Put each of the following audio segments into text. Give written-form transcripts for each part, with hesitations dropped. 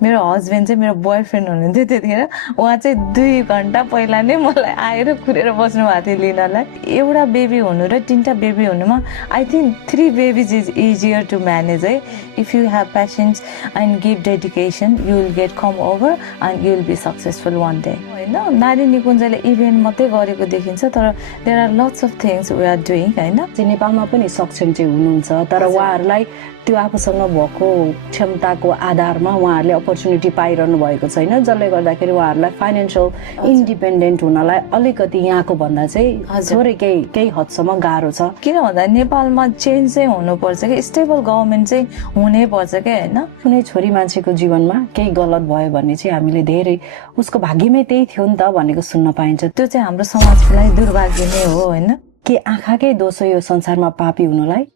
मेरो हस्बेन्ड चाहिँ मेरो बोयफ्रेन्ड हुनुहुन्थ्यो त्यतिखेर। उहाँ चाहिँ 2 घन्टा पहिला नै मलाई आएर कुरेर बस्नु भएको थियो लिनलाई। एउटा बेबी हुनु र 3टा बेबी हुनुमा I think 3 babies is easier to manage है। If you have patience and give dedication you will get come over and you will be successful one day होइन। नारी निकुञ्जले इभेन्ट मात्रै गरेको देखिन्छ तर there are lots of things we are doing होइन। नेपालमा पनि सक्षम चाहिँ हुनुहुन्छ तर उहाँहरूलाई त्यो आफूसँग भएको क्षमताको आधारमा उहाँहरूले अपर्च्युनिटी पाइरहनु भएको छैन, जसले गर्दाखेरि उहाँहरूलाई फाइनेन्सियल इन्डिपेन्डेन्ट हुनलाई अलिकति यहाँको भन्दा चाहिँ थोरै केही हदसम्म गाह्रो छ। किन भन्दा नेपालमा चेन्ज चाहिँ हुनुपर्छ कि स्टेबल गभर्मेन्ट चाहिँ हुनै पर्छ कि होइन। कुनै छोरी मान्छेको जीवनमा केही गलत भयो भने चाहिँ हामीले धेरै उसको भाग्यमै त्यही थियो नि त भनेको सुन्न पाइन्छ। त्यो चाहिँ हाम्रो समाजको लागि दुर्भाग्य नै हो होइन। के आँखाकै दोष हो यो संसारमा पापी हुनुलाई?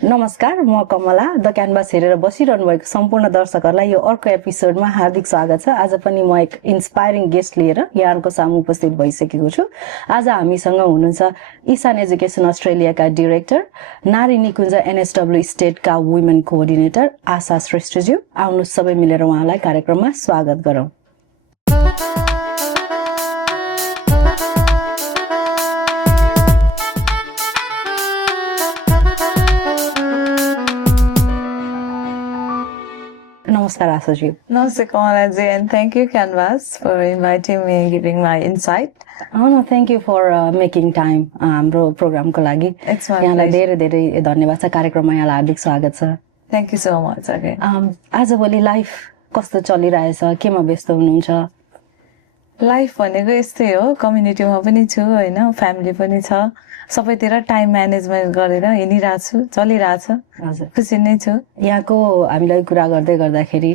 नमस्कार, म कमला। द क्यानभास हेरेर बसिरहनु भएको सम्पूर्ण दर्शकहरूलाई यो अर्को एपिसोडमा हार्दिक स्वागत छ। आज पनि म एक इन्सपायरिङ गेस्ट लिएर यहाँहरूको सामु उपस्थित भइसकेको छु। आज हामीसँग हुनुहुन्छ ईशान एजुकेसन अस्ट्रेलियाका डिरेक्टर, नारी निकुञ्ज एनएसडब्ल्यू स्टेटका वुमेन कोअर्डिनेटर आशा श्रेष्ठज्यू। आउनु सबै मिलेर उहाँलाई कार्यक्रममा स्वागत गरौँ। नमस्कार आशाजी। नमस्ते कमलाजी and thank you Canvas for inviting me giving my insight. No thank you for making time हाम्रो प्रोग्रामको लागि। यहाँलाई धेरै धेरै धन्यवाद छ। कार्यक्रममा यहाँलाई हार्दिक स्वागत छ। Thank you so much. आजभोलि लाइफ कस्तो चलिरहेछ, केमा व्यस्त हुनुहुन्छ? लाइफ भनेको यस्तै हो, कम्युनिटीमा पनि छु होइन, फ्यामिली पनि छ, सबैतिर टाइम म्यानेजमेन्ट गरेर हिँडिरहेको छु, चलिरहेछ। हजुर, खुसी नै छु। यहाँको हामीलाई कुरा गर्दै गर्दाखेरि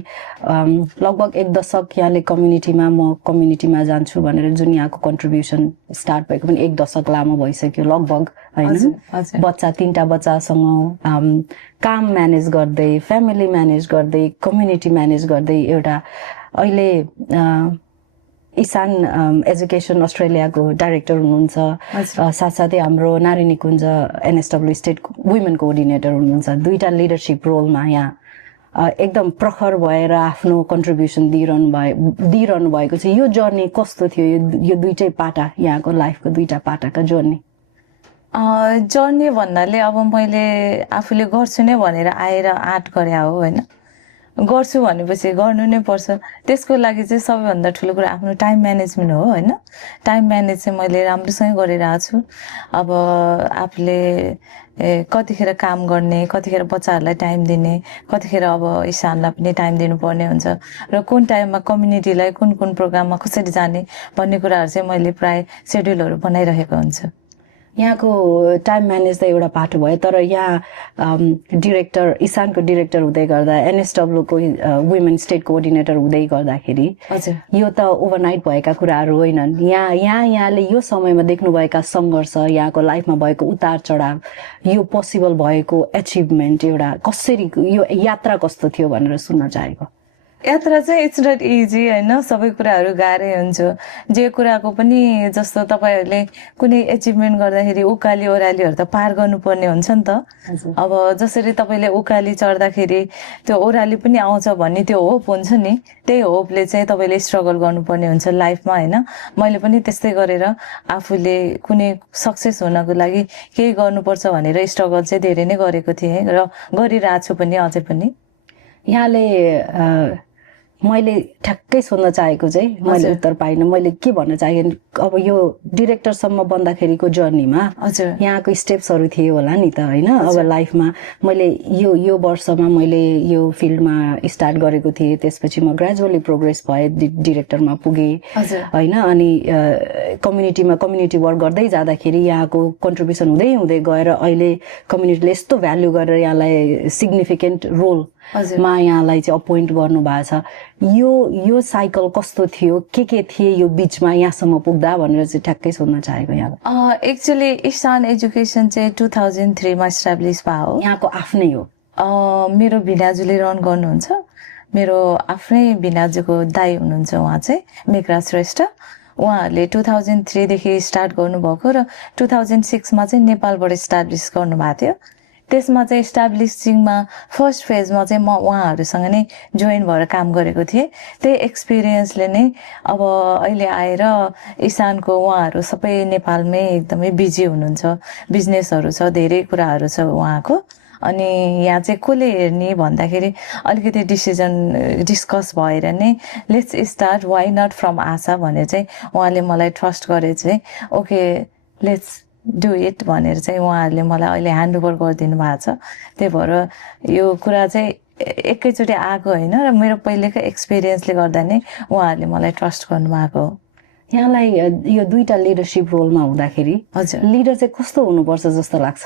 लगभग 1 दशक यहाँले कम्युनिटीमा म कम्युनिटीमा जान्छु भनेर जुन यहाँको कन्ट्रिब्युसन स्टार्ट भएको पनि 1 दशक लामो भइसक्यो लगभग होइन। बच्चा 3टा बच्चासँग काम म्यानेज गर्दै, फ्यामिली म्यानेज गर्दै, कम्युनिटी म्यानेज गर्दै एउटा अहिले ईशान एजुकेसन अस्ट्रेलियाको डाइरेक्टर हुनुहुन्छ, साथसाथै हाम्रो नारी निकुञ्ज एनएसडब्ल्यू स्टेट वुमेन कोअर्डिनेटर हुनुहुन्छ। 2टा लिडरसिप रोलमा यहाँ एकदम प्रखर भएर आफ्नो कन्ट्रिब्युसन दिइरहनु भएको छ। यो जर्नी कस्तो थियो, यो 2टै पाटा, यहाँको लाइफको 2टा पाटाका जर्नी? जर्नी भन्नाले अब मैले आफूले गर्छु नै भनेर आएर आँट गरे हो होइन। गर्छु भनेपछि गर्नु नै पर्छ। त्यसको लागि चाहिँ सबैभन्दा ठुलो कुरा आफ्नो टाइम म्यानेजमेन्ट हो होइन। टाइम म्यानेज चाहिँ मैले राम्रोसँग गरिरहेको छु। अब आफूले कतिखेर काम गर्ने, कतिखेर बच्चाहरूलाई टाइम दिने, कतिखेर अब ईशानलाई पनि टाइम दिनुपर्ने हुन्छ र कुन टाइममा कम्युनिटीलाई कुन प्रोग्राममा कसरी जाने भन्ने कुराहरू चाहिँ मैले प्राय सेड्युलहरू बनाइरहेको हुन्छु। यहाँको टाइम म्यानेज त एउटा पाटो भयो तर यहाँ डिरेक्टर, ईशानको डिरेक्टर हुँदै गर्दा, एनएसडब्ल्यूको वुमेन स्टेट कोअर्डिनेटर हुँदै गर्दाखेरि यो त ओभरनाइट भएका कुराहरू होइनन्। यहाँले यो समयमा देख्नुभएका सङ्घर्ष, यहाँको लाइफमा भएको उतार चढाव, यो पोसिबल भएको एचिभमेन्ट एउटा कसरी, यो यात्रा कस्तो थियो भनेर सुन्न चाहेको। यात्रा चाहिँ इट्स नट इजी होइन, सबै कुराहरू गाह्रै हुन्छ। जे कुराको पनि जस्तो तपाईँहरूले कुनै एचिभमेन्ट गर्दाखेरि उकाली ओह्रालीहरू त पार गर्नुपर्ने हुन्छ नि त। अब जसरी तपाईँले उकाली चढ्दाखेरि त्यो ओह्राली पनि आउँछ भन्ने त्यो होप हुन्छ नि, त्यही होपले चाहिँ तपाईँले स्ट्रगल गर्नुपर्ने हुन्छ लाइफमा होइन। मैले पनि त्यस्तै गरेर आफूले कुनै सक्सेस हुनको लागि केही गर्नुपर्छ भनेर स्ट्रगल चाहिँ धेरै नै गरेको थिएँ र गरिरहेको छु पनि अझै पनि। यहाँले मैले ठ्याक्कै सोध्न चाहेको चाहिँ मैले उत्तर पाइनँ। मैले के भन्न चाहेँ, अब यो डिरेक्टरसम्म बन्दाखेरिको जर्नीमा यहाँको स्टेप्सहरू थिए होला नि त होइन। अब लाइफमा मैले यो वर्षमा मैले यो फिल्डमा स्टार्ट गरेको थिएँ, त्यसपछि म ग्रेजुअली प्रोग्रेस भएँ, डिरेक्टरमा पुगेँ होइन। अनि कम्युनिटी वर्क गर्दै जाँदाखेरि यहाँको कन्ट्रिब्युसन हुँदै हुँदै गएर अहिले कम्युनिटीले यस्तो भ्याल्यु गरेर यहाँलाई सिग्निफिकेन्ट रोलमा यहाँलाई चाहिँ अपोइन्ट गर्नु भएको छ। यो साइकल कस्तो थियो, के थिए यो बिचमा यहाँसम्म पुग्दा भनेर चाहिँ ठ्याक्कै सोध्न चाहेको यहाँ। एक्चुअली ईशान एजुकेसन चाहिँ 2003 मा इस्टाब्लिस भयो। यहाँको आफ्नै हो? मेरो भिनाजुले रन गर्नुहुन्छ। मेरो आफ्नै भिनाजुको दाई हुनुहुन्छ, उहाँ चाहिँ मेघराज श्रेष्ठ। उहाँहरूले 2003 स्टार्ट गर्नुभएको र 2006 चाहिँ नेपालबाट इस्टाब्लिस गर्नुभएको थियो। त्यसमा चाहिँ इस्टाब्लिसिङमा फर्स्ट फेजमा चाहिँ म उहाँहरूसँग नै जोइन भएर काम गरेको थिएँ। त्यही एक्सपिरियन्सले नै अब अहिले आएर इसानको उहाँहरू सबै नेपालमै एकदमै बिजी हुनुहुन्छ, बिजनेसहरू छ, धेरै कुराहरू छ उहाँको। अनि यहाँ चाहिँ कसले हेर्ने भन्दाखेरि अलिकति डिस्कस भएर नै let's start, why not from Asha भनेर चाहिँ उहाँले मलाई ट्रस्ट गरे चाहिँ ओके लेट्स डु इट भनेर चाहिँ उहाँहरूले मलाई अहिले ह्यान्ड ओभर गरिदिनु भएको छ। त्यही भएर यो कुरा चाहिँ एकैचोटि आएको होइन र मेरो पहिलेको एक्सपिरियन्सले गर्दा नै उहाँहरूले मलाई ट्रस्ट गर्नुभएको हो। यहाँलाई यो दुईटा लिडरसिप रोलमा हुँदाखेरि हजुर लिडर चाहिँ कस्तो हुनुपर्छ जस्तो लाग्छ?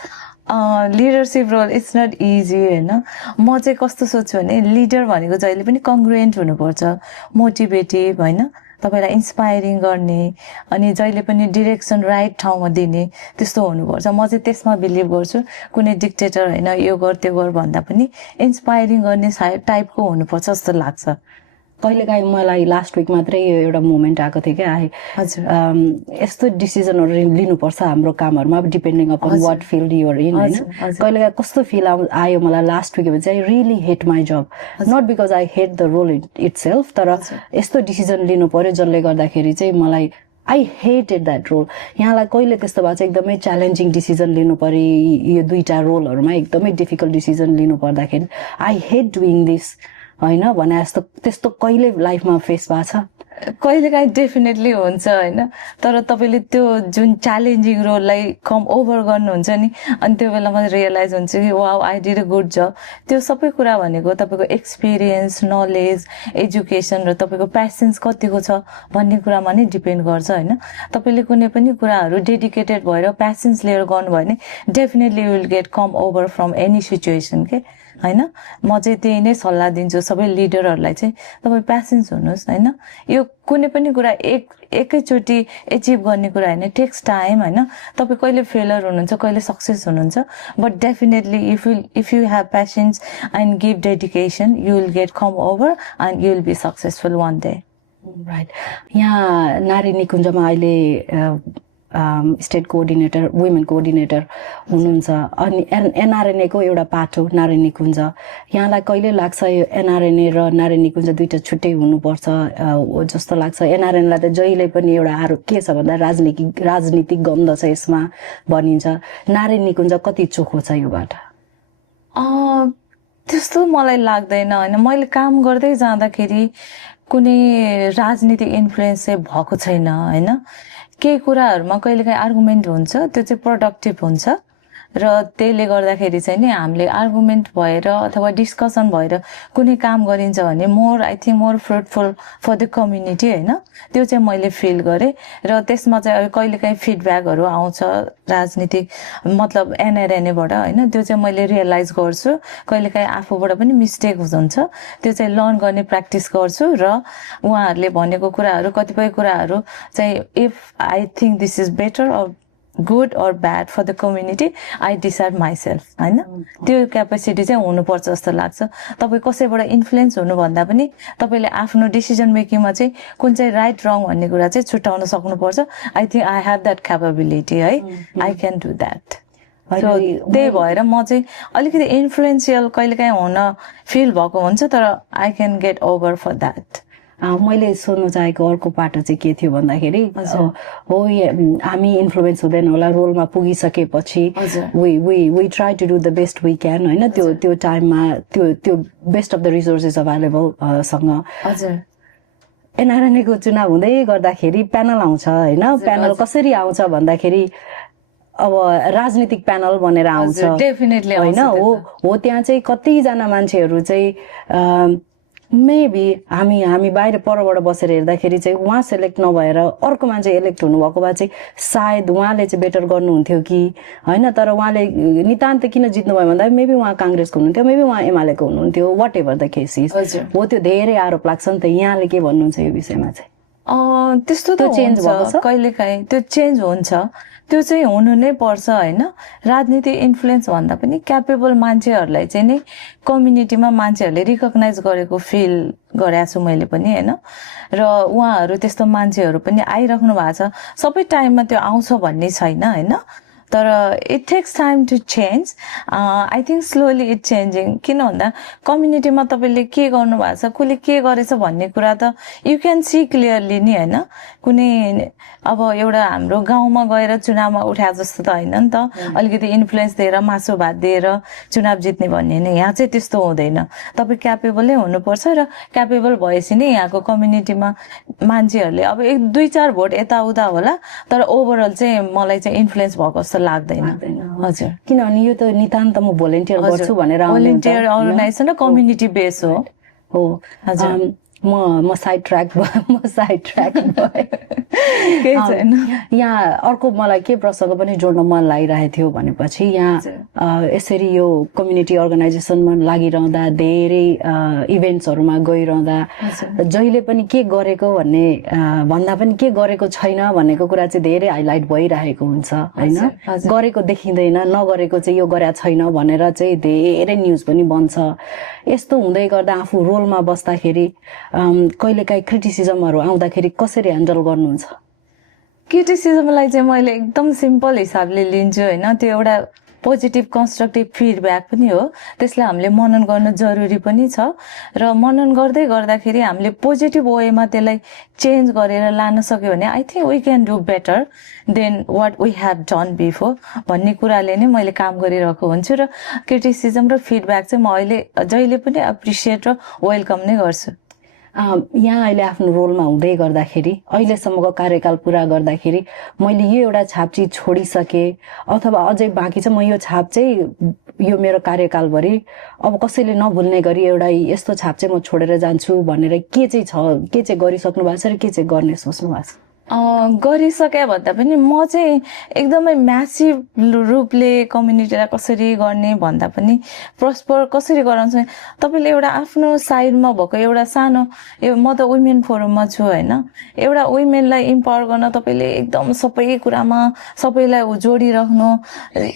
Leadership role it's not easy होइन। म चाहिँ कस्तो सोच्छु भने लिडर भनेको जहिले पनि कङ्ग्रुएन्ट हुनुपर्छ, मोटिभेटिभ होइन, तपाईँलाई इन्सपायरिङ गर्ने अनि जहिले पनि डिरेक्सन राइट ठाउँमा दिने त्यस्तो हुनुपर्छ। म चाहिँ त्यसमा बिलिभ गर्छु। कुनै डिक्टेटर होइन यो गर त्यो गर भन्दा पनि इन्सपायरिङ गर्ने टाइपको हुनुपर्छ जस्तो लाग्छ। कहिलेकाहीँ मलाई लास्ट विक मात्रै यो एउटा मोमेन्ट आएको थियो क्या, हजुर यस्तो डिसिजनहरू लिनुपर्छ हाम्रो कामहरूमा depending upon what field you're in होइन। कहिलेकाहीँ कस्तो फिल आयो मलाई लास्ट विक चाहिँ I really hate my job, not because I hate the role itself, तर यस्तो डिसिजन लिनु पर्यो जसले गर्दाखेरि चाहिँ मलाई आई हेटेड द्याट रोल। यहाँलाई कहिले त्यस्तो भएको चाहिँ एकदमै च्यालेन्जिङ डिसिजन लिनु पर्यो यो दुईटा रोलहरूमा, एकदमै डिफिकल्ट डिसिजन लिनु पर्दाखेरि आई हेट डुइङ दिस होइन भने जस्तो त्यस्तो कहिले लाइफमा फेस भएको छ? कहिलेकाहीँ डेफिनेटली हुन्छ होइन, तर तपाईँले त्यो जुन च्यालेन्जिङ रोललाई कम ओभर गर्नुहुन्छ नि, अनि त्यो बेलामा रियलाइज हुन्छ कि wow I did a good job. त्यो सबै कुरा भनेको तपाईँको एक्सपिरियन्स, नलेज, एजुकेसन र तपाईँको प्यासेन्स कतिको छ भन्ने कुरामा नै डिपेन्ड गर्छ होइन। तपाईँले कुनै पनि कुराहरू डेडिकेटेड भएर प्यासेन्स लिएर गर्नुभयो भने definitely you will get come over from any situation के होइन। म चाहिँ त्यही नै सल्लाह दिन्छु सबै लिडरहरूलाई चाहिँ तपाईँ प्यासेन्स हुनुहोस् होइन। यो कुनै पनि कुरा एकैचोटि एचिभ गर्ने कुरा होइन, टेक्स टाइम होइन। तपाईँ कहिले फेलर हुनुहुन्छ, कहिले सक्सेस हुनुहुन्छ, but definitely if you have patience and give dedication you will get come over and you will be successful one day. Right. यहाँ नारी निकुञ्जमा अहिले स्टेट कोअर्डिनेटर, वुमेन कोअर्डिनेटर हुनुहुन्छ अनि एनआरएनएको एउटा पार्ट हो नारी निकुञ्ज। यहाँलाई कहिले लाग्छ यो एनआरएनए र नारी निकुञ्ज दुईटा छुट्टै हुनुपर्छ जस्तो लाग्छ? एनआरएनलाई त जहिले पनि एउटा आरोप के छ भन्दा राजनीतिक गन्ध छ यसमा भनिन्छ, नारी निकुञ्ज कति चोखो छ योबाट? त्यस्तो मलाई लाग्दैन होइन। मैले काम गर्दै जाँदाखेरि कुनै राजनीतिक इन्फ्लुएन्स चाहिँ भएको छैन होइन। केही कुराहरूमा कहिलेकाहीँ आर्गुमेन्ट हुन्छ, त्यो चाहिँ प्रोडक्टिभ हुन्छ र त्यसले गर्दाखेरि चाहिँ नि हामीले आर्गुमेन्ट भएर अथवा डिस्कसन भएर कुनै काम गरिन्छ भने I think more fruitful for the community होइन। त्यो चाहिँ मैले फिल गरेँ र त्यसमा चाहिँ अब कहिलेकाहीँ फिडब्याकहरू आउँछ राजनीतिक मतलब एनआरएनएबाट होइन। त्यो चाहिँ मैले रियलाइज गर्छु, कहिलेकाहीँ आफूबाट पनि मिस्टेक हुन्छ, त्यो चाहिँ लर्न गर्ने प्र्याक्टिस गर्छु र उहाँहरूले भनेको कुराहरू कतिपय कुराहरू चाहिँ if I think this is better or good or bad for the community I decide myself होइन। त्यो क्यापेसिटी चाहिँ हुनुपर्छ जस्तो लाग्छ। तपाईँ कसैबाट इन्फ्लुएन्स हुनुभन्दा पनि तपाईँले आफ्नो डिसिजन मेकिङमा चाहिँ कुन चाहिँ राइट रङ भन्ने कुरा चाहिँ छुट्याउन सक्नुपर्छ। I think I have that capability है, आई क्यान डु द्याट। त्यही भएर म चाहिँ अलिकति इन्फ्लुएन्सियल कहिलेकाहीँ हुन फिल भएको हुन्छ, तर I can get over for that. मैले सोध्नु चाहेको अर्को पाटो चाहिँ के थियो भन्दाखेरि हो हामी इन्फ्लुएन्स हुँदैन होला, रोलमा पुगिसकेपछि we try to do the best we can होइन। त्यो टाइममा त्यो best of the resources available सँग एनआरएनएको चुनाव हुँदै गर्दाखेरि प्यानल आउँछ होइन। प्यानल कसरी आउँछ भन्दाखेरि अब राजनीतिक प्यानल भनेर आउँछ डेफिनेटली होइन। हो त्यहाँ चाहिँ कतिजना मान्छेहरू चाहिँ मेबी हामी बाहिर परबाट बसेर हेर्दाखेरि चाहिँ उहाँ सेलेक्ट नभएर अर्को मान्छे इलेक्ट हुनुभएको भए चाहिँ सायद उहाँले चाहिँ बेटर गर्नुहुन्थ्यो कि होइन। तर उहाँले नितान्त किन जित्नुभयो भन्दा मेबी उहाँ काङ्ग्रेसको हुनुहुन्थ्यो, मेबी उहाँ एमालेको हुनुहुन्थ्यो, whatever the case is. हो त्यो धेरै आरोप लाग्छ नि त। यहाँले के भन्नुहुन्छ यो विषयमा चाहिँ? त्यस्तो त त्यो change भएको हुन्छ छ? कहिलेकाहीँ त्यो चेन्ज हुन्छ त्यो चाहिँ हुनु नै पर्छ होइन राजनीति इन्फ्लुएन्स भन्दा पनि क्यापेबल मान्छेहरूलाई चाहिँ नि कम्युनिटीमा मान्छेहरूले रिकगनाइज गरेको फिल गरेको छु मैले पनि होइन र उहाँहरू त्यस्तो मान्छेहरू पनि आइराख्नु भएको छ सबै टाइममा त्यो आउँछ भन्ने छैन होइन तर it takes time to change I think slowly it changing किन भन्दा कम्युनिटीमा तपाईँले के गर्नु भएको छ कसले के गरेछ भन्ने कुरा त यु क्यान सी क्लियरली नि होइन कुनै अब एउटा हाम्रो गाउँमा गएर चुनावमा उठाए जस्तो त होइन नि त अलिकति इन्फ्लुएन्स दिएर मासु भात दिएर चुनाव जित्ने भन्ने होइन यहाँ चाहिँ त्यस्तो हुँदैन तपाईँ क्यापेबलै हुनुपर्छ र क्यापेबल भएपछि नै यहाँको कम्युनिटीमा मान्छेहरूले अब 1-2-4 भोट यताउता होला तर ओभरअल चाहिँ मलाई चाहिँ इन्फ्लुएन्स भएको जस्तो लाग्दैन हजुर किनभने यो त नितान्त म भोलिन्टियर गर्छु भनेर आउने हो नि त, भोलिन्टियर अर्गनाइजेसन र कम्युनिटी बेस हो हो हजुर म साइड ट्र्याक भए केही छैन यहाँ अर्को मलाई के प्रसङ्ग पनि जोड्न मन लागिरहेको थियो भनेपछि यहाँ यसरी यो कम्युनिटी अर्गनाइजेसनमा लागिरहँदा धेरै इभेन्ट्सहरूमा गइरहँदा जहिले पनि के गरेको भन्ने भन्दा पनि के गरेको छैन भनेको कुरा चाहिँ धेरै हाइलाइट भइरहेको हुन्छ होइन गरेको देखिँदैन नगरेको चाहिँ यो गरेको छैन भनेर चाहिँ धेरै न्युज पनि बन्छ यस्तो हुँदै गर्दा आफू रोलमा बस्दाखेरि कहिलेकाहीँ क्रिटिसिजमहरू आउँदाखेरि कसरी ह्यान्डल गर्नुहुन्छ क्रिटिसिजमलाई चाहिँ मैले एकदम सिम्पल हिसाबले लिन्छु होइन त्यो एउटा पोजिटिभ कन्स्ट्रक्टिभ फिडब्याक पनि हो त्यसलाई हामीले मनन गर्नु जरुरी पनि छ र मनन गर्दै गर्दाखेरि हामीले पोजिटिभ वेमा त्यसलाई चेन्ज गरेर लान सक्यो भने I think we can do better than what we have done before भन्ने कुराले नै मैले काम गरिरहेको हुन्छु र क्रिटिसिजम र फिडब्याक चाहिँ म अहिले जहिले पनि एप्रिसिएट र वेलकम नै गर्छु यहाँ अहिले आफ्नो रोलमा हुँदै गर्दाखेरि अहिलेसम्मको कार्यकाल पुरा गर्दाखेरि मैले यो एउटा छाप चाहिँ छोडिसकेँ अथवा अझै बाँकी छ म यो छाप चाहिँ यो मेरो कार्यकालभरि अब कसैले नभुल्ने गरी एउटा यस्तो छाप चाहिँ म छोडेर जान्छु भनेर के चाहिँ छ के चाहिँ गरिसक्नु भएको छ र के चाहिँ गर्ने सोच्नु भएको छ गरिसके भन्दा पनि म चाहिँ एकदमै म्यासिभ रूपले कम्युनिटीलाई कसरी गर्ने भन्दा पनि प्रस्पर कसरी गराउँछ तपाईँले एउटा आफ्नो साइडमा भएको एउटा सानो म त वुमेन फोरममा छु होइन एउटा वुमेनलाई इम्पावर गर्न तपाईँले एकदम सबै कुरामा सबैलाई जोडिराख्नु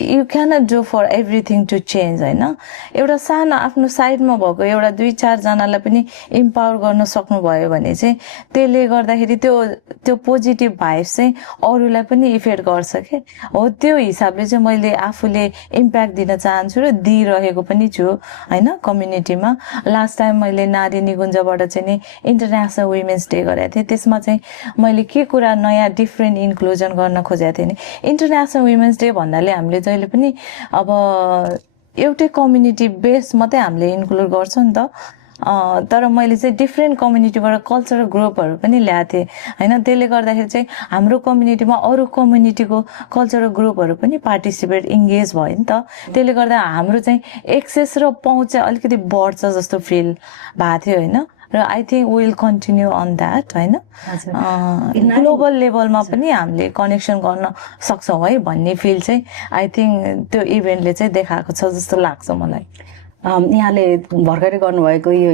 you cannot do for everything to change होइन एउटा सानो आफ्नो साइडमा भएको एउटा 2-4 जनालाई पनि इम्पावर गर्न सक्नुभयो भने चाहिँ त्यसले गर्दाखेरि त्यो पोजिटिभ भाइब्स चाहिँ अरूलाई पनि इफेक्ट गर्छ के हो त्यो हिसाबले चाहिँ मैले आफूले इम्प्याक्ट दिन चाहन्छु र दिइरहेको पनि छु होइन कम्युनिटीमा लास्ट टाइम मैले नारी निकुञ्जबाट चाहिँ नि इन्टरनेसनल वुमेन्स डे गरेको थिएँ त्यसमा चाहिँ मैले के कुरा नयाँ डिफ्रेन्ट इन्क्लुजन गर्न खोजेको थिएँ नि इन्टरनेसनल वुमेन्स डे भन्नाले हामीले जहिले पनि अब एउटै कम्युनिटी बेस मात्रै हामीले इन्क्लुड गर्छौँ नि त तर मैले चाहिँ डिफ्रेन्ट कम्युनिटीबाट कल्चरल ग्रुपहरू पनि ल्याएको थिएँ होइन त्यसले गर्दाखेरि चाहिँ हाम्रो कम्युनिटीमा अरू कम्युनिटीको कल्चरल ग्रुपहरू पनि पार्टिसिपेट इङ्गेज भयो नि त त्यसले गर्दा हाम्रो चाहिँ एक्सेस र पहुँच चाहिँ अलिकति बढ्छ जस्तो फिल भएको थियो होइन र I think will continue on that होइन ग्लोबल लेभलमा पनि हामीले कनेक्सन गर्न सक्छौँ है भन्ने फिल चाहिँ आई थिङ्क त्यो इभेन्टले चाहिँ देखाएको छ जस्तो लाग्छ मलाई यहाँले भर्खरै गर्नुभएको यो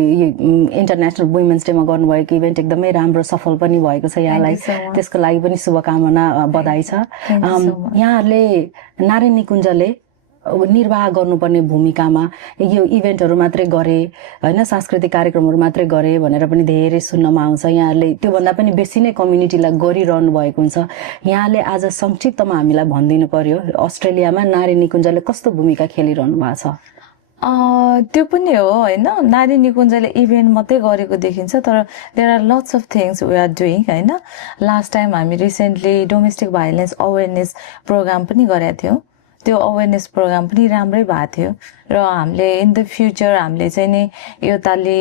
इन्टरनेसनल वुमेन्स डेमा गर्नुभएको इभेन्ट एकदमै राम्रो सफल पनि भएको छ यहाँलाई त्यसको लागि पनि शुभकामना बधाई छ यहाँहरूले नारी निकुञ्जले निर्वाह गर्नुपर्ने भूमिकामा यो इभेन्टहरू मात्रै गरे होइन सांस्कृतिक कार्यक्रमहरू मात्रै गरे भनेर पनि धेरै सुन्नमा आउँछ यहाँहरूले त्योभन्दा पनि बेसी नै कम्युनिटीलाई गरिरहनु भएको हुन्छ यहाँले आज संक्षिप्तमा हामीलाई भनिदिनु पर्यो अस्ट्रेलियामा नारी निकुञ्जले कस्तो भूमिका खेलिरहनु भएको छ त्यो पनि हो होइन नारी निकुञ्जले इभेन्ट मात्रै गरेको देखिन्छ तर there are lots of things we are doing होइन लास्ट टाइम हामी recently domestic violence awareness program पनि गरेका थियौँ त्यो अवेरनेस प्रोग्राम पनि राम्रै भएको थियो र हामीले इन द फ्युचर हामीले चाहिँ नि यो तालि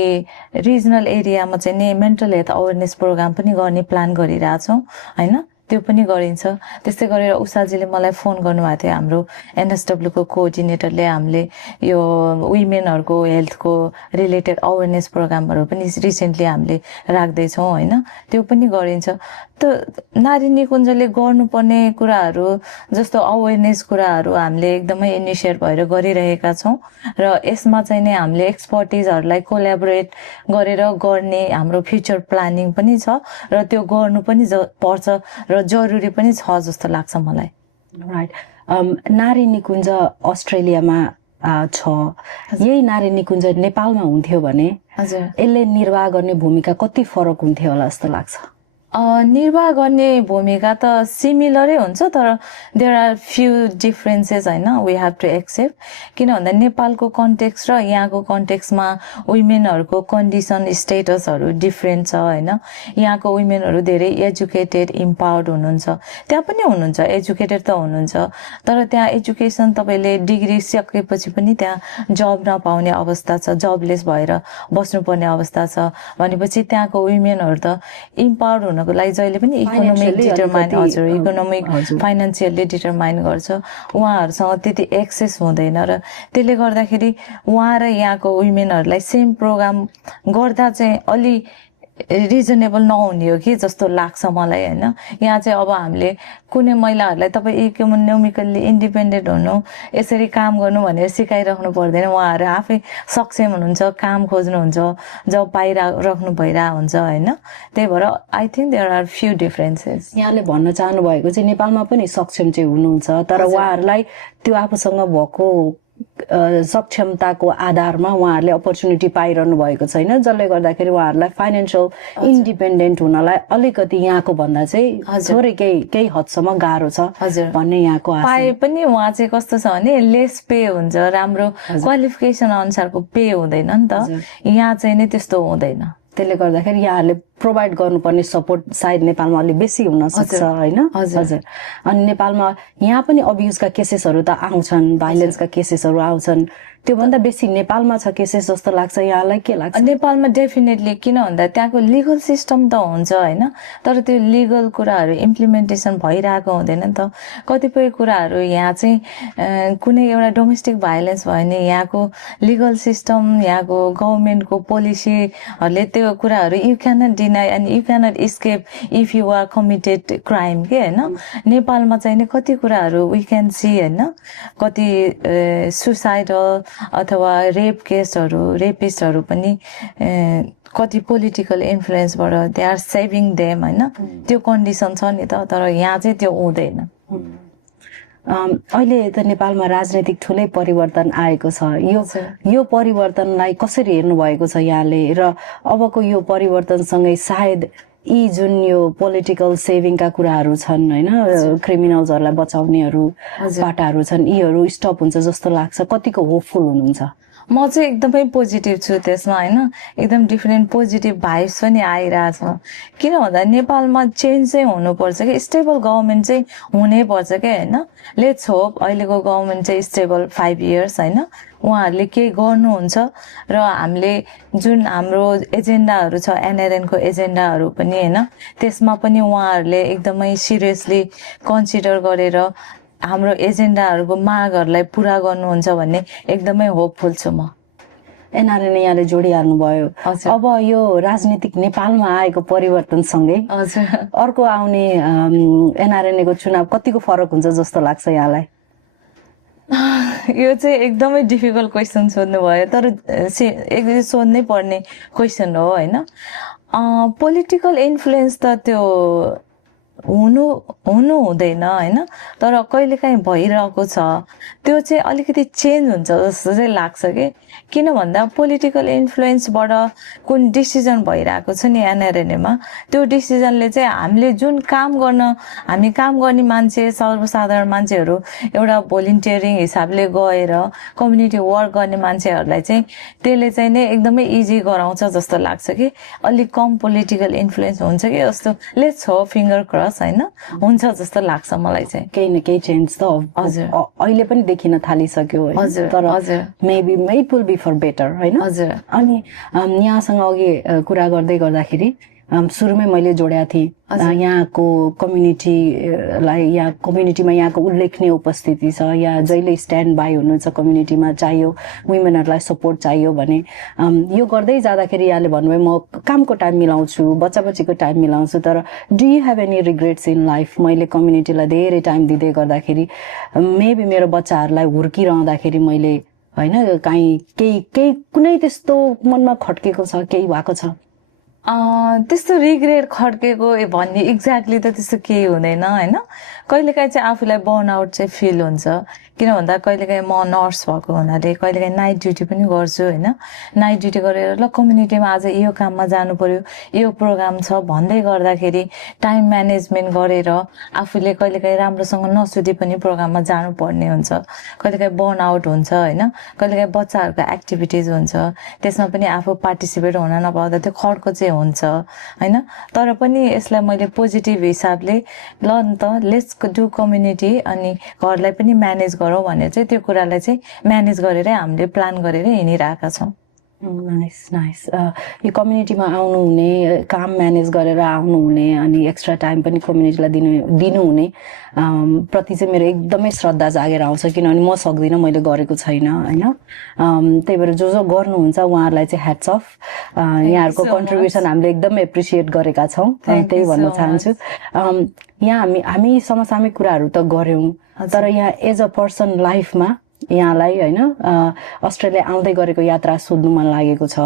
रिजनल एरियामा चाहिँ नि मेन्टल हेल्थ अवेरनेस प्रोग्राम पनि गर्ने प्लान गरिरहेछौँ होइन त्यो पनि गरिन्छ। त्यस्तै गरेर उषाजीले मलाई फोन गर्नुभएको थियो, हाम्रो NSW को कोअर्डिनेटरले। हामीले यो वुमेनहरूको हेल्थको रिलेटेड अवेरनेस प्रोग्रामहरू पनि रिसेन्टली हामीले राख्दैछौँ होइन, त्यो पनि गरिन्छ। त नारी निकुञ्जले गर्नुपर्ने कुराहरू जस्तो अवेरनेस कुराहरू हामीले एकदमै इनिसिएट भएर गरिरहेका छौँ र यसमा चाहिँ नै हामीले एक्सपर्टिजहरूलाई कोल्याबोरेट गरेर गर्ने हाम्रो फ्युचर प्लानिङ पनि छ र त्यो गर्नु पनि पर्छ र जरुरी पनि छ जस्तो लाग्छ मलाई। राइट। नारी निकुञ्ज अस्ट्रेलियामा छ, यही नारी निकुञ्ज नेपालमा हुन्थ्यो भने हजुर यसले निर्वाह गर्ने भूमिका कति फरक हुन्थ्यो होला जस्तो लाग्छ? निर्वाह गर्ने भूमिका त सिमिलरै हुन्छ, तर देयर आर फ्यु डिफरेन्सेस होइन, वी हेभ टु एक्सेप्ट। किन भन्दा नेपालको कन्टेक्स्ट र यहाँको कन्टेक्स्टमा वुमेनहरूको कन्डिसन स्टेटसहरू डिफ्रेन्ट छ होइन। यहाँको वुमेनहरू धेरै एजुकेटेड इम्पावर्ड हुनुहुन्छ, त्यहाँ पनि हुनुहुन्छ, एजुकेटेड त हुनुहुन्छ, तर त्यहाँ एजुकेसन तपाईँले डिग्री सकेपछि पनि त्यहाँ जब नपाउने अवस्था छ, जबलेस भएर बस्नुपर्ने अवस्था छ भनेपछि त्यहाँको वुमेनहरू त इम्पावर्ड हुनको लागि जहिले पनि इकोनोमिक डिटरमाइन, हजुर इकोनोमिक फाइनेन्सियल्ली डिटरमाइन गर्छ, उहाँहरूसँग त्यति एक्सेस हुँदैन र त्यसले गर्दाखेरि उहाँ र यहाँको वुमेनहरूलाई सेम प्रोग्राम गर्दा चाहिँ अलि रिजनेबल नहुने हो कि जस्तो लाग्छ मलाई होइन। यहाँ चाहिँ अब हामीले कुनै महिलाहरूलाई तपाईँ इकोनोमिकल्ली इन्डिपेन्डेन्ट हुनु, यसरी काम गर्नु भनेर सिकाइराख्नु पर्दैन, उहाँहरू आफै सक्षम हुनुहुन्छ, काम खोज्नुहुन्छ, जब पाइराख्नु भइरहेको हुन्छ होइन। त्यही भएर I think there are few differences. यहाँले भन्न चाहनु भएको चाहिँ नेपालमा पनि सक्षम चाहिँ हुनुहुन्छ, तर उहाँहरूलाई त्यो आफूसँग भएको सक्षमताको आधारमा उहाँहरूले अपर्च्युनिटी पाइरहनु भएको छैन, जसले गर्दाखेरि उहाँहरूलाई फाइनेन्सियल इन्डिपेन्डेन्ट हुनलाई अलिकति यहाँको भन्दा चाहिँ थोरै केही हदसम्म गाह्रो छ भन्ने यहाँको पाए पनि उहाँ चाहिँ कस्तो छ भने लेस पे हुन्छ, राम्रो क्वालिफिकेसन अनुसारको पे हुँदैन नि त, यहाँ चाहिँ नै त्यस्तो हुँदैन। त्यसले गर्दाखेरि यहाँहरूले प्रोभाइड गर्नुपर्ने सपोर्ट सायद नेपालमा अलिक बेसी हुन सक्छ होइन। हजुर। अनि नेपालमा यहाँ पनि अब्युजका केसेसहरू त आउँछन्, भाइलेन्सका केसेसहरू आउँछन्, त्योभन्दा बेसी नेपालमा छ केसेस जस्तो लाग्छ यहाँलाई, के लाग्छ? नेपालमा डेफिनेटली, किन भन्दा त्यहाँको लिगल सिस्टम त हुन्छ होइन, तर त्यो लिगल कुराहरू इम्प्लिमेन्टेसन भइरहेको हुँदैन नि त। कतिपय कुराहरू यहाँ चाहिँ कुनै एउटा डोमेस्टिक भाइलेन्स भयो भने यहाँको लिगल सिस्टम, यहाँको गभर्मेन्टको पोलिसीहरूले त्यो कुराहरू you cannot deny and you cannot escape if you are committed crime के होइन। नेपालमा चाहिँ नि कति कुराहरू वी क्यान सी होइन, कति सुसाइडल अथवा रेप केसहरू, रेपिस्टहरू पनि कति पोलिटिकल इन्फ्लुएन्सबाट दे आर सेभिङ देम होइन, त्यो कन्डिसन छ नि त, तर यहाँ चाहिँ त्यो हुँदैन। अहिले त नेपालमा राजनैतिक ठुलै परिवर्तन आएको छ, यो परिवर्तनलाई कसरी हेर्नु भएको छ यहाँले? र अबको यो परिवर्तनसँगै सायद यी जुन यो पोलिटिकल सेभिङका कुराहरू छन् होइन, क्रिमिनल्सहरूलाई बचाउनेहरू बाटाहरू छन्, यीहरू स्टप हुन्छ जस्तो लाग्छ? कतिको होपफुल हुनुहुन्छ? म चाहिँ एकदमै पोजिटिभ छु त्यसमा होइन, एकदम डिफ्रेन्ट पोजिटिभ भाइब्स पनि आइरहेछ। किन भन्दा नेपालमा चेन्ज चाहिँ हुनुपर्छ कि, स्टेबल गभर्मेन्ट चाहिँ हुनैपर्छ क्या होइन। लेट्स होप अहिलेको गभर्मेन्ट चाहिँ स्टेबल 5 इयर्स होइन, उहाँहरूले केही गर्नुहुन्छ र हामीले जुन हाम्रो एजेन्डाहरू छ, NRN को एजेन्डाहरू पनि होइन, त्यसमा पनि उहाँहरूले एकदमै सिरियसली कन्सिडर गरेर हाम्रो एजेन्डाहरूको मागहरूलाई पुरा गर्नुहुन्छ भन्ने एकदमै होपफुल छु म। NRN यहाँले जोडिहाल्नु भयो। अब यो राजनीतिक नेपालमा आएको परिवर्तनसँगै अर्को आउने NRN को चुनाव कतिको फरक हुन्छ जस्तो लाग्छ यहाँलाई? यो चाहिँ एकदमै डिफिकल्ट क्वेसन सोध्नु भयो, तर सोध्नै पर्ने क्वेसन हो होइन। पोलिटिकल इन्फ्लुएन्स त त्यो हुनु हुँदैन होइन, तर कहिलेकाहीँ भइरहेको छ, त्यो चाहिँ अलिकति चेन्ज हुन्छ जस्तो चाहिँ लाग्छ कि। किन भन्दा पोलिटिकल इन्फ्लुएन्सबाट कुन डिसिजन भइरहेको छ नि NRNमा, त्यो डिसिजनले चाहिँ हामीले जुन हामी काम गर्ने मान्छे, सर्वसाधारण मान्छेहरू एउटा भोलिन्टियरिङ हिसाबले गएर कम्युनिटी वर्क गर्ने मान्छेहरूलाई चाहिँ त्यसले चाहिँ नै एकदमै इजी गराउँछ जस्तो लाग्छ कि। अलिक कम पोलिटिकल इन्फ्लुएन्स हुन्छ कि जस्तो, लेट्स होप, फिङ्गर क्रस होइन, हुन्छ जस्तो लाग्छ मलाई चाहिँ। केही न केही चेन्ज त अहिले पनि देखिन थालिसक्यो, तर maybe it will be for better होइन। हजुर। अनि यहाँसँग अघि कुरा गर्दै गर्दाखेरि सुरुमै मैले जोडेको थिएँ यहाँको कम्युनिटीलाई, यहाँ कम्युनिटीमा यहाँको उल्लेखनीय उपस्थिति छ, यहाँ जहिले स्ट्यान्ड बाई हुनुहुन्छ कम्युनिटीमा, चाहियो वुमेनहरूलाई सपोर्ट चाहियो भने। यो गर्दै जाँदाखेरि यहाँले भन्नुभयो म कामको टाइम मिलाउँछु, बच्चा बच्चीको टाइम मिलाउँछु, तर do you have any regrets in life? मैले कम्युनिटीलाई धेरै टाइम दिँदै गर्दाखेरि मेबी मेरो बच्चाहरूलाई हुर्किरहँदाखेरि मैले होइन केही कुनै त्यस्तो मनमा खड्केको छ, केही भएको छ? त्यस्तो रिग्रेट खड्केको भन्ने एक्ज्याक्टली त त्यस्तो केही हुँदैन होइन। कहिलेकाहीँ चाहिँ आफूलाई बर्न आउट चाहिँ फिल हुन्छ, किन भन्दा कहिलेकाहीँ म नर्स भएको हुनाले कहिलेकाहीँ नाइट ड्युटी पनि गर्छु होइन। नाइट ड्युटी गरेर ल कम्युनिटीमा आज यो काममा जानु पर्यो, यो प्रोग्राम छ भन्दै गर्दाखेरि टाइम म्यानेजमेन्ट गरेर आफूले कहिलेकाहीँ राम्रोसँग नसुधी पनि प्रोग्राममा जानुपर्ने हुन्छ। कहिलेकाहीँ बर्न आउट हुन्छ होइन, कहिलेकाहीँ बच्चाहरूको एक्टिभिटिज हुन्छ, त्यसमा पनि आफू पार्टिसिपेट हुन नपाउँदा त्यो खड्को चाहिँ हुन्छ होइन। तर पनि यसलाई मैले पोजिटिभ हिसाबले ल नि त लेट्स डु कम्युनिटी अनि घरलाई पनि म्यानेज गरौँ भनेर चाहिँ त्यो कुरालाई चाहिँ म्यानेज गरेरै हामीले प्लान गरेर हिँडिरहेका छौँ। Nice nice. यो कम्युनिटीमा आउनुहुने, काम म्यानेज गरेर आउनुहुने अनि एक्स्ट्रा टाइम पनि कम्युनिटीलाई दिनुहुने प्रति चाहिँ मेरो एकदमै श्रद्धा जागेर आउँछ, किनभने म सक्दिनँ, मैले गरेको छैन होइन। त्यही भएर जो जो गर्नुहुन्छ उहाँहरूलाई चाहिँ ह्याट्स अफ। यहाँहरूको कन्ट्रिब्युसन हामीले एकदमै एप्रिसिएट गरेका छौँ, त्यही भन्न चाहन्छु। यहाँ हामी समसामयिक कुराहरू त गऱ्यौँ, तर यहाँ एज अ पर्सन लाइफमा यहाँलाई होइन अस्ट्रेलिया आउँदै गरेको यात्रा सोध्नु मन लागेको छ।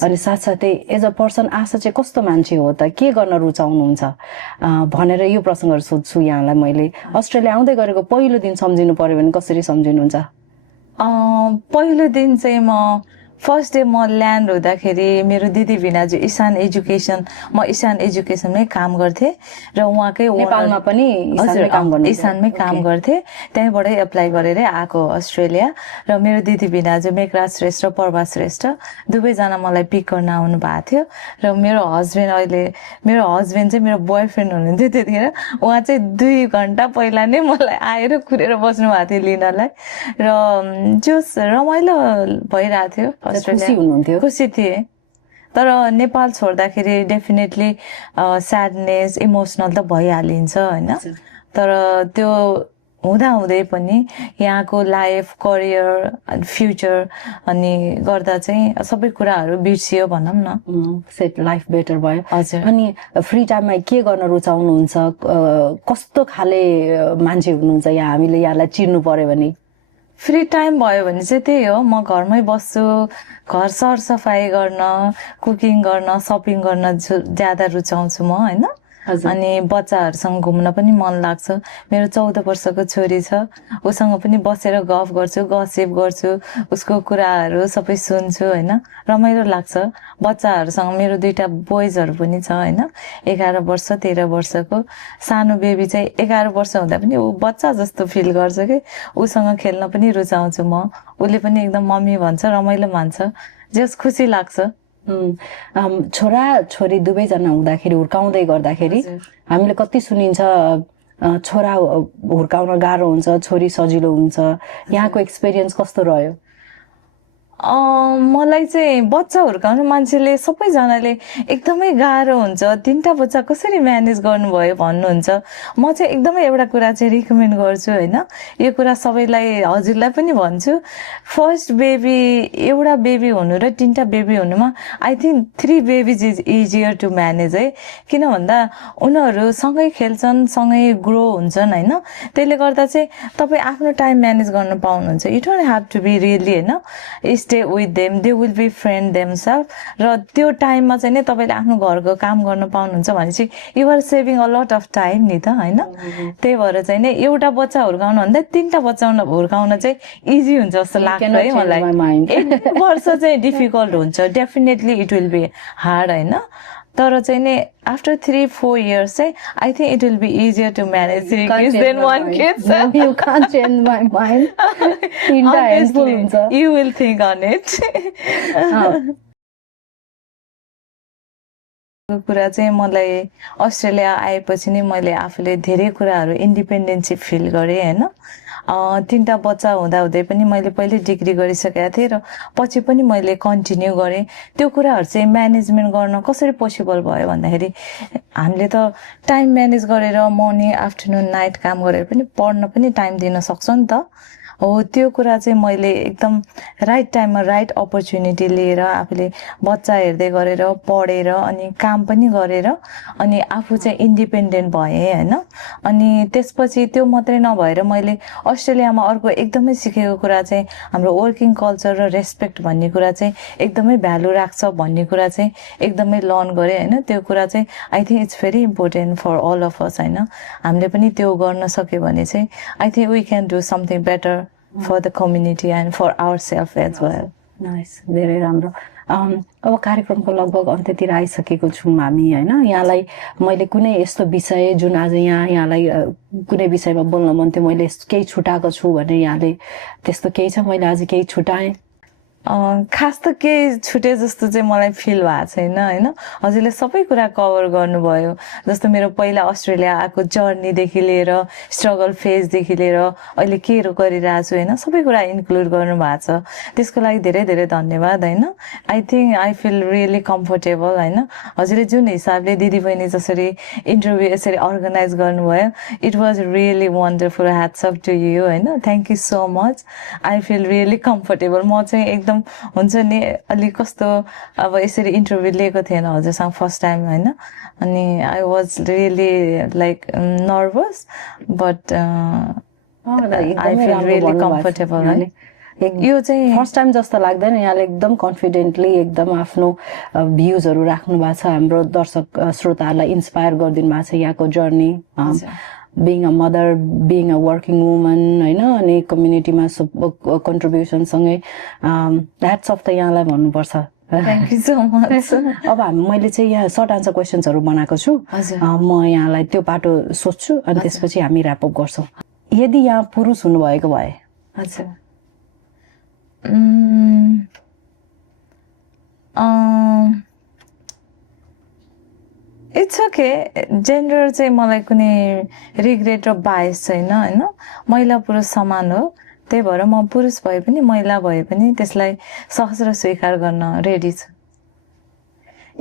अनि साथसाथै एज अ पर्सन आशा चाहिँ कस्तो मान्छे हो त, के गर्न रुचाउनुहुन्छ भनेर यो प्रसङ्गहरू सोध्छु यहाँलाई मैले। अस्ट्रेलिया आउँदै गरेको पहिलो दिन सम्झिनु पर्यो भने कसरी सम्झिनुहुन्छ? पहिलो दिन चाहिँ फर्स्ट डे म ल्यान्ड हुँदाखेरि मेरो दिदी भिनाजु इसान एजुकेसनमै काम गर्थे र उहाँकै नेपालमा पनि इसानमै काम गर्थे, त्यहीँबाटै एप्लाई गरेरै आएको अस्ट्रेलिया। र मेरो दिदी भिनाजु मेघराज श्रेष्ठ र प्रभा श्रेष्ठ दुवैजना मलाई पिक गर्न आउनु भएको थियो। र मेरो हस्बेन्ड चाहिँ मेरो बोयफ्रेन्ड हुनुहुन्थ्यो त्यतिखेर, उहाँ चाहिँ 2 घन्टा पहिला नै मलाई आएर कुरेर बस्नु भएको थियो लिनलाई। र जो रमाइलो भइरहेको थियो, खुसी थिएँ। तर नेपाल छोड्दाखेरि डेफिनेटली स्याडनेस, इमोसनल त भइहालिन्छ होइन। तर त्यो हुँदाहुँदै पनि यहाँको लाइफ, करियर, फ्युचर अनि गर्दा चाहिँ सबै कुराहरू बिर्सियो भनौँ न, सेट लाइफ बेटर भयो। हजुर। अनि फ्री टाइममा के गर्न रुचाउनुहुन्छ? कस्तो खाले मान्छे हुनुहुन्छ यहाँ, हामीले यहाँलाई चिन्नु पर्यो भने? फ्री टाइम भयो भने चाहिँ त्यही हो, म घरमै बस्छु, घर सरसफाइ गर्न, कुकिङ गर्न, सपिङ गर्न ज्यादा रुचाउँछु म होइन। अनि बच्चाहरूसँग घुम्न पनि मन लाग्छ। मेरो 14 वर्षको छोरी छ, उसँग पनि बसेर गफ गर्छु, गसिप गर्छु, उसको कुराहरू सबै सुन्छु होइन, रमाइलो लाग्छ। बच्चाहरूसँग मेरो 2टा बोइजहरू पनि छ होइन, 11 वर्ष 13 वर्षको। सानो बेबी चाहिँ 11 वर्ष हुँदा पनि ऊ बच्चा जस्तो फिल गर्छ कि, उसँग खेल्न पनि रुचाउँछु म, उसले पनि एकदम मम्मी भन्छ, रमाइलो मान्छ, जस खुसी लाग्छ। छोरा छोरी दुवैजना हुँदाखेरि, हुर्काउँदै गर्दाखेरि हामीले कति सुनिन्छ छोरा हुर्काउन गाह्रो हुन्छ, छोरी सजिलो हुन्छ। यहाँको एक्सपिरियन्स कस्तो रह्यो? मलाई चाहिँ बच्चा हुर्काउनु मान्छेले सबैजनाले एकदमै गाह्रो हुन्छ, 3टा बच्चा कसरी म्यानेज गर्नुभयो भन्नुहुन्छ। म चाहिँ एकदमै एउटा कुरा चाहिँ रिकमेन्ड गर्छु होइन, यो कुरा सबैलाई, हजुरलाई पनि भन्छु। फर्स्ट बेबी, एउटा बेबी हुनु र 3टा बेबी हुनुमा I think 3 babies is easier to manage है। किन भन्दा उनीहरू सँगै खेल्छन्, सँगै ग्रो हुन्छन् होइन। त्यसले गर्दा चाहिँ तपाईँ आफ्नो टाइम म्यानेज गर्न पाउनुहुन्छ। You don't have to be really होइन stay with them, they will be friend themselves. र त्यो टाइममा चाहिँ नि तपाईँले आफ्नो घरको काम गर्न पाउनुहुन्छ भनेपछि you are saving a lot of time नि त होइन। त्यही भएर चाहिँ नि एउटा बच्चा हुर्काउनु भन्दा 3टा बच्चा हुर्काउन चाहिँ इजी हुन्छ जस्तो लाग्छ है मलाई। 1 वर्ष चाहिँ डिफिकल्ट हुन्छ, definitely it will be hard होइन। तर चाहिँ नि आफ्टर 3-4 years चाहिँ I think it will be easier to manage 3 kids than 1 kid. You can't change my mind. You will think on it. कुरा चाहिँ मलाई अस्ट्रेलिया आएपछि नै मैले आफूले धेरै कुराहरू इन्डिपेन्डेन्सी फिल गरेँ होइन। 3टा बच्चा हुँदाहुँदै पनि मैले पहिले डिग्री गरिसकेको थिएँ र पछि पनि मैले कन्टिन्यू गरेँ। त्यो कुराहरू चाहिँ म्यानेजमेन्ट गर्न कसरी पोसिबल भयो भन्दाखेरि हामीले त टाइम म्यानेज गरेर मर्निङ आफ्टरनुन नाइट काम गरेर पनि पढ्न पनि टाइम दिन सक्छौँ नि त। हो त्यो कुरा चाहिँ मैले एकदम राइट टाइममा राइट अपर्च्युनिटी लिएर आफूले बच्चा हेर्दै गरेर पढेर अनि काम पनि गरेर अनि आफू चाहिँ इन्डिपेन्डेन्ट भएँ होइन। अनि त्यसपछि त्यो मात्रै नभएर मैले अस्ट्रेलियामा अर्को एकदमै सिकेको कुरा चाहिँ हाम्रो वर्किङ कल्चर र रेस्पेक्ट भन्ने कुरा चाहिँ एकदमै भ्यालु राख्छ भन्ने कुरा चाहिँ एकदमै लर्न गरेँ होइन। त्यो कुरा चाहिँ I think it's very important for all of us होइन। हामीले पनि त्यो गर्न सक्यो भने चाहिँ I think we can do something better for the community and for ourselves as well. Nice, धेरै राम्रो। अब कार्यक्रमको लगभग अन्त्यतिर आइसकेको छौँ हामी होइन। यहाँलाई मैले कुनै यस्तो विषय जुन आज यहाँलाई कुनै विषयमा बोल्न मन थियो, मैले केही छुटाएको छु भने यहाँले त्यस्तो केही छ मैले आज केही छुटाएँ? खास त केही छुटे जस्तो चाहिँ मलाई फिल भएको छैन होइन। हजुरले सबै कुरा कभर गर्नुभयो। जस्तो मेरो पहिला अस्ट्रेलिया आएको जर्नीदेखि लिएर स्ट्रगल फेजदेखि लिएर अहिले के गरिरहेको छु होइन, सबै कुरा इन्क्लुड गर्नुभएको छ। त्यसको लागि धेरै धेरै धन्यवाद होइन। I think I feel really comfortable होइन। हजुरले जुन हिसाबले दिदीबहिनी जसरी इन्टरभ्यू यसरी अर्गनाइज गर्नुभयो, it was really wonderful. Hats up to you होइन। Thank you so much. I feel really comfortable. म चाहिँ एकदम हुन्छ नि अलिक कस्तो अब यसरी इन्टरभ्यू लिएको थिएन हजुरसँग फर्स्ट टाइम होइन। अनि I was really like nervous but I feel really comfortable है। यो चाहिँ फर्स्ट टाइम जस्तो लाग्दैन। यहाँले एकदम कन्फिडेन्टली एकदम आफ्नो भ्युजहरू राख्नु भएको छ। हाम्रो दर्शक श्रोताहरूलाई इन्सपायर गरिदिनु भएको छ यहाँको journey, being a mother, being a working woman होइन, अनि कम्युनिटीमा कन्ट्रिब्युसन सँगै ह्याट्स अफ त यहाँलाई भन्नुपर्छ। Thank you so much. अब मैले चाहिँ यहाँ सर्ट आन्सर क्वेसन्सहरू बनाएको छु। म यहाँलाई त्यो बाटो सोध्छु अनि त्यसपछि हामी ऱ्यापअप गर्छौँ। यदि यहाँ पुरुष हुनुभएको भए? हजुर इट्स ओके। जेन्डर चाहिँ मलाई कुनै रिग्रेट र बायस छैन होइन। महिला पुरुष समान हो, त्यही भएर म पुरुष भए पनि महिला भए पनि त्यसलाई सहज र स्वीकार गर्न रेडी छु।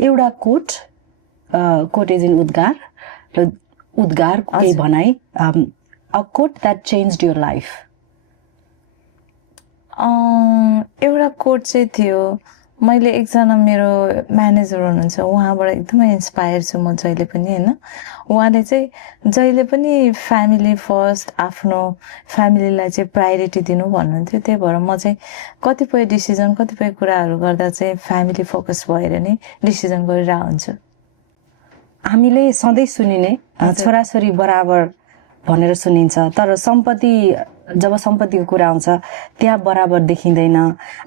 एउटा कोट इज इन उद्गार र उद्गार केही भनाइ, a quote that changed your life. एउटा कोट चाहिँ थियो, मैले एकजना मेरो म्यानेजर हुनुहुन्छ उहाँबाट एकदमै इन्सपायर छु म जहिले पनि होइन। उहाँले चाहिँ जहिले पनि फ्यामिली फर्स्ट, आफ्नो फ्यामिलीलाई चाहिँ प्रायोरिटी दिनु भन्नुहुन्थ्यो। त्यही भएर म चाहिँ कतिपय डिसिजन कतिपय कुराहरू गर्दा चाहिँ फ्यामिली फोकस भएर नै डिसिजन गरिरहेको हुन्छु। हामीले सधैँ सुनिने छोराछोरी बराबर भनेर सुनिन्छ, तर जब सम्पत्तिको कुरा आउँछ त्यहाँ बराबर देखिँदैन।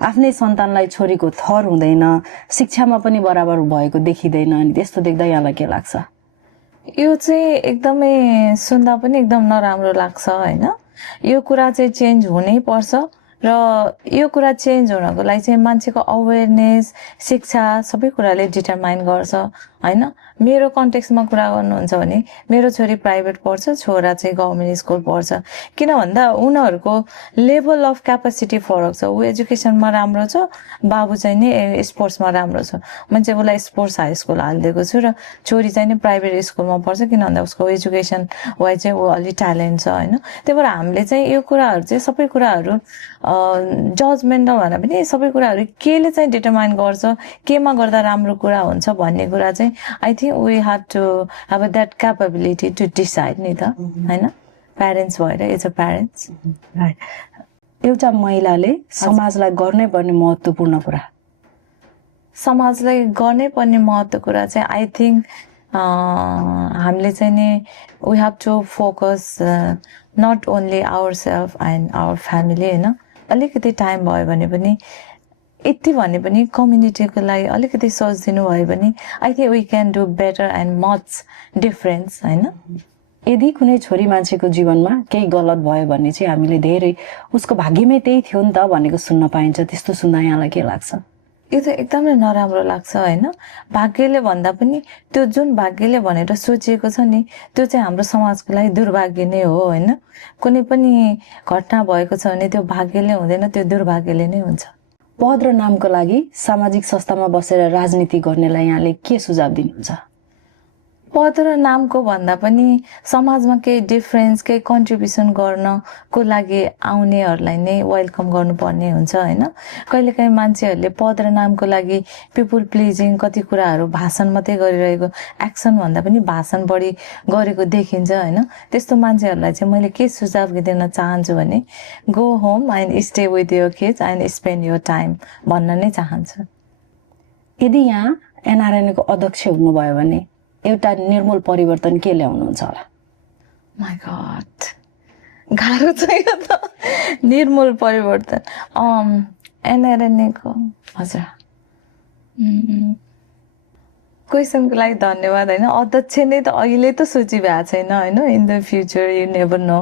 आफ्नै सन्तानलाई छोरीको थर हुँदैन, शिक्षामा पनि बराबर भएको देखिँदैन। अनि त्यस्तो देख्दा यहाँलाई के लाग्छ? यो चाहिँ एकदमै सुन्दा पनि एकदम नराम्रो लाग्छ होइन। यो कुरा चाहिँ चेन्ज हुनै पर्छ र यो कुरा चेन्ज हुनको लागि चाहिँ मान्छेको अवेरनेस, शिक्षा सबै कुराले डिटरमाइन गर्छ होइन। मेरो कन्टेक्स्टमा कुरा गर्नुहुन्छ भने मेरो छोरी प्राइभेट पढ्छ, छोरा चाहिँ गभर्मेन्ट स्कुल पढ्छ। किन भन्दा उनीहरूको लेभल अफ क्यापासिटी फरक छ। ऊ एजुकेसनमा राम्रो छ, बाबु चाहिँ नि स्पोर्ट्समा राम्रो छ। मैले चाहिँ उसलाई स्पोर्ट्स हाई स्कुल हालिदिएको छु र छोरी चाहिँ नि प्राइभेट स्कुलमा पढ्छ, किन भन्दा उसको एजुकेसन वाइज चाहिँ ऊ अलि ट्यालेन्ट छ होइन। त्यही भएर हामीले चाहिँ यो कुराहरू चाहिँ सबै कुराहरू जजमेन्टल भनेर पनि सबै कुराहरू केले चाहिँ डिटरमाइन गर्छ, केमा गर्दा राम्रो कुरा हुन्छ भन्ने कुरा चाहिँ I think we have to have that capability to decide नि त होइन। प्यारेन्ट्स भएर एज अ प्यारेन्ट्स। एउटा महिलाले समाजलाई गर्नै पर्ने महत्त्वपूर्ण कुरा? समाजलाई गर्नै पर्ने महत्त्व कुरा चाहिँ आई थिङ्क हामीले चाहिँ नि we have to focus not only our self and our family होइन। अलिकति टाइम भयो भने पनि यति भने पनि कम्युनिटीको लागि अलिकति सोचिदिनु भयो भने I think we can do better and much difference होइन। यदि कुनै छोरी मान्छेको जीवनमा केही गलत भयो भने चाहिँ हामीले धेरै उसको भाग्यमै त्यही थियो नि त भनेको सुन्न पाइन्छ। त्यस्तो सुन्दा यहाँलाई के लाग्छ? यो त एकदमै नराम्रो लाग्छ होइन। भाग्यले भन्दा पनि त्यो जुन भाग्यले भनेर सोचिएको छ नि त्यो चाहिँ हाम्रो समाजको लागि दुर्भाग्य नै हो होइन। कुनै पनि घटना भएको छ भने त्यो भाग्यले हुँदैन, त्यो दुर्भाग्यले नै हुन्छ। पद र नामको लागि सामाजिक संस्थामा बसेर राजनीति गर्नेलाई यहाँले के सुझाव दिनुहुन्छ? पद र नामको भन्दा पनि समाजमा केही डिफरेन्स, केही कन्ट्रिब्युसन गर्नको लागि आउनेहरूलाई नै वेलकम गर्नुपर्ने हुन्छ होइन। कहिलेकाहीँ मान्छेहरूले पद र नामको लागि पिपुल प्लिजिङ कति कुराहरू भाषण मात्रै गरिरहेको, एक्सन भन्दा पनि भाषण बढी गरेको देखिन्छ होइन। त्यस्तो मान्छेहरूलाई चाहिँ मैले के सुझाव दिन चाहन्छु भने go home and stay with your kids and spend your time भन्न नै चाहन्छु। यदि यहाँ एनआरएनको अध्यक्ष हुनुभयो भने एउटा निर्मूल परिवर्तन के ल्याउनुहुन्छ होला? माय गॉड, गाह्रो छ यो त। निर्मूल परिवर्तन एनआरएनको हजुर क्वेसनको लागि धन्यवाद होइन। अध्यक्ष नै त अहिले त सोचिरहेको छैन होइन, in the future you never know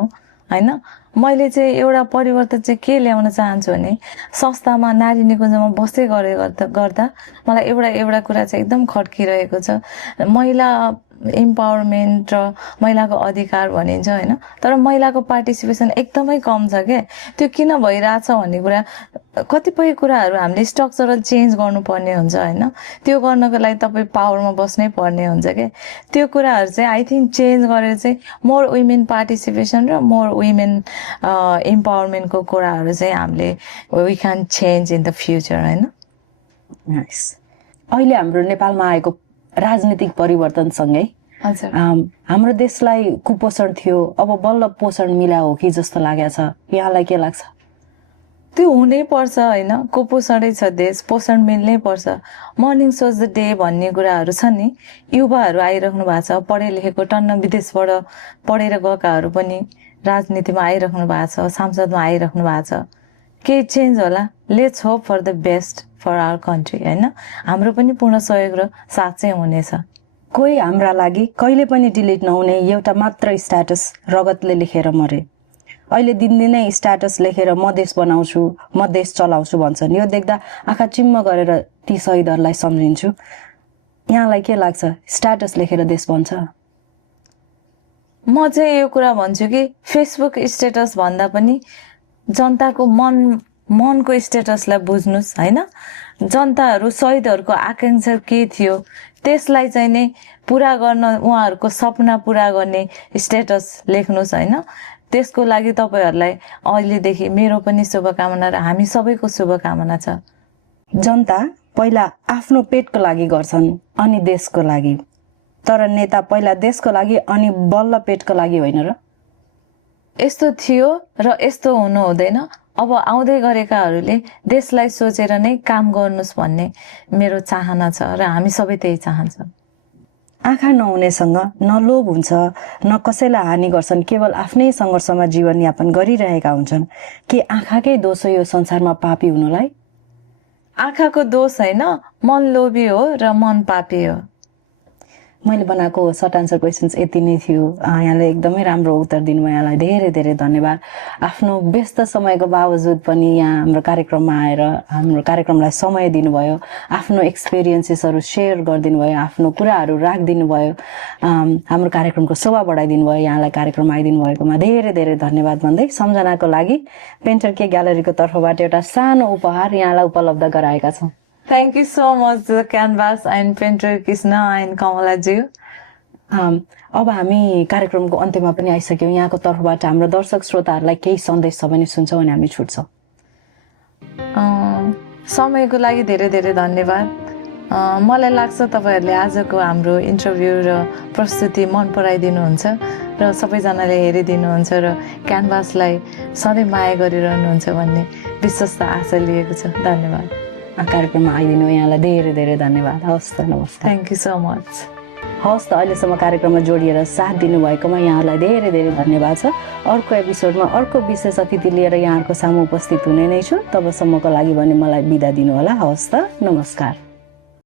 होइन। मैले चाहिँ एउटा परिवर्तन चाहिँ के ल्याउन चाहन्छु भने संस्थामा नारी निकुञ्जमा बस्दै गर्दा मलाई एउटा कुरा चाहिँ एकदम खड्किरहेको छ। महिला इम्पावरमेन्ट र महिलाको अधिकार भनिन्छ होइन, तर महिलाको पार्टिसिपेसन एकदमै कम छ क्या। त्यो किन भइरहेछ भन्ने कुरा, कतिपय कुराहरू हामीले स्ट्रक्चरल चेन्ज गर्नुपर्ने हुन्छ होइन। त्यो गर्नको लागि तपाईँ पावरमा बस्नै पर्ने हुन्छ क्या। त्यो कुराहरू चाहिँ आई थिङ्क चेन्ज गरेर चाहिँ मोर वुमेन पार्टिसिपेसन र मोर वुमेन इम्पावरमेन्टको कुराहरू चाहिँ हामीले we can change in the future होइन। अहिले हाम्रो नेपालमा आएको राजनीतिक परिवर्तनसँगै हजुर हाम्रो देशलाई कुपोषण थियो, अब बल्ल पोषण मिला हो कि जस्तो लागेको छ, यहाँलाई के लाग्छ? त्यो हुनै पर्छ होइन। कुपोषणै छ देश, पोषण मिल्नै पर्छ। मर्निङ सोज द डे भन्ने कुराहरू छ नि, युवाहरू आइराख्नु भएको छ, पढे लेखेको टन्न विदेशबाट पढेर गएकाहरू पनि राजनीतिमा आइराख्नु भएको छ, सांसदमा आइराख्नु भएको छ। केही चेन्ज होला, let's hope for the best for our country होइन। हाम्रो पनि पूर्ण सहयोग र साथ चाहिँ हुनेछ। कोही हाम्रा लागि कहिले पनि डिलिट नहुने एउटा मात्र स्ट्याटस रगतले लेखेर मरे। अहिले दिनदिनै स्ट्याटस लेखेर म देश बनाउँछु, म देश चलाउँछु भन्छन्। यो देख्दा आँखा चिम्म गरेर ती शहीदहरूलाई सम्झिन्छु। यहाँलाई के लाग्छ, स्ट्याटस लेखेर देश बन्छ? म चाहिँ यो कुरा भन्छु कि फेसबुक स्टेटस भन्दा पनि जनताको मनको स्टेटसलाई बुझ्नुहोस् होइन। जनताहरू शहीदहरूको आकाङ्क्षा के थियो त्यसलाई चाहिँ नै पुरा गर्न, उहाँहरूको सपना पुरा गर्ने स्टेटस लेख्नुहोस् होइन। त्यसको लागि तपाईँहरूलाई अहिलेदेखि मेरो पनि शुभकामना र हामी सबैको शुभकामना छ। जनता पहिला आफ्नो पेटको लागि गर्छन् अनि देशको लागि, तर नेता पहिला देशको लागि अनि बल्ल पेटको लागि होइन र? यस्तो थियो र यस्तो हुनु हुँदैन। अब आउँदै गरेकाहरूले देशलाई सोचेर नै काम गर्नुहोस् भन्ने मेरो चाहना छ र हामी सबै त्यही चाहन्छौँ। आँखा नहुनेसँग न लोभ हुन्छ न कसैलाई हानि गर्छन्, केवल आफ्नै सङ्घर्षमा जीवनयापन गरिरहेका हुन्छन्। के आँखाकै दोष हो यो संसारमा पापी हुनुलाई? आँखाको दोष होइन, मन लोभी हो र मन पापी हो। मैले बनाएको सर्ट आन्सर क्वेसन्स यति नै थियो। यहाँले एकदमै राम्रो उत्तर दिनुभयो, यहाँलाई धेरै धेरै धन्यवाद। आफ्नो व्यस्त समयको बावजुद पनि यहाँ हाम्रो कार्यक्रममा आएर हाम्रो कार्यक्रमलाई समय दिनुभयो, आफ्नो एक्सपिरियन्सेसहरू सेयर गरिदिनु भयो, आफ्नो कुराहरू राखिदिनु भयो, हाम्रो कार्यक्रमको शोभा बढाइदिनु भयो। यहाँलाई कार्यक्रममा आइदिनु भएकोमा धेरै धेरै धन्यवाद भन्दै सम्झनाको लागि पेन्टर के ग्यालरीको तर्फबाट एउटा सानो उपहार यहाँलाई उपलब्ध गराएका छौँ। Thank you so much to the Canvas and Painter Krishna and Kamalaji. अब हामी कार्यक्रमको अन्त्यमा पनि आइसक्यौँ। यहाँको तर्फबाट हाम्रो दर्शक श्रोताहरूलाई केही सन्देश छ भने सुन्छौँ अनि हामी छुट्छौँ। समयको लागि धेरै धेरै धन्यवाद। मलाई लाग्छ तपाईँहरूले आजको हाम्रो इन्टरभ्यू र प्रस्तुति मन पराइदिनुहुन्छ र सबैजनाले हेरिदिनुहुन्छ र क्यानभासलाई सधैँ माया गरिरहनुहुन्छ भन्ने विश्वस्त आशा लिएको छ। धन्यवाद। कार्यक्रममा आइदिनु यहाँलाई धेरै धेरै धन्यवाद। हवस् त, नमस्ते। Thank you so much. हवस् त, अहिलेसम्म कार्यक्रममा जोडिएर साथ दिनुभएकोमा यहाँलाई धेरै धेरै धन्यवाद छ। अर्को एपिसोडमा अर्को विशेष अतिथि लिएर यहाँहरूको सामु उपस्थित हुने नै छु। तबसम्मको लागि भने मलाई बिदा दिनुहोला। हवस् त, नमस्कार।